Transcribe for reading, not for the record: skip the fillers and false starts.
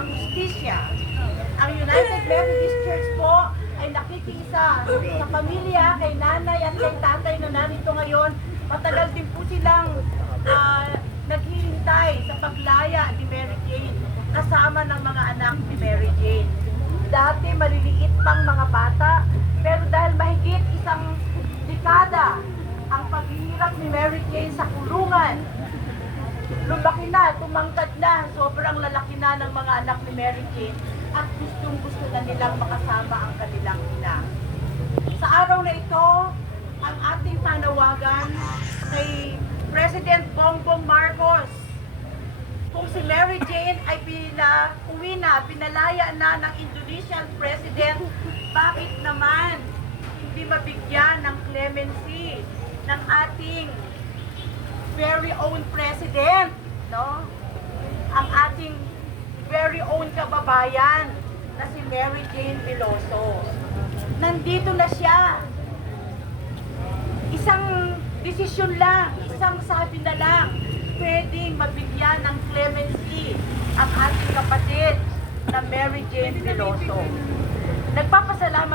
ang hustisya. Ang United Methodist Church po ay nakikiisa sa pamilya, kay nanay at kay tatay na narito ngayon. Matagal din po silang naghihintay sa paglaya ni Mary Jane kasama ng mga anak ni Mary Jane. Dati maliliit pang mga bata, pero dahil mahigit isang dekada ang paghihirap ni Mary Jane sa kulungan, lumaki na, tumangkad na, sobrang lalaki na ng mga anak ni Mary Jane at gustong-gusto na nilang makasama ang kanilang ina. Sa araw na ito, ang ating panawagan kay President Bongbong Marcos, kung si Mary Jane ay pinalaya na ng Indonesian President, bakit naman hindi mabigyan ng clemency ng ating very own President, no? Ang ating very own kababayan na si Mary Jane Veloso. Nandito na siya. Isang desisyon lang, isang sabi na lang, pwedeng mabigyan ng clemency ang ating kapatid na Mary Jane Veloso. Nagpapasalamat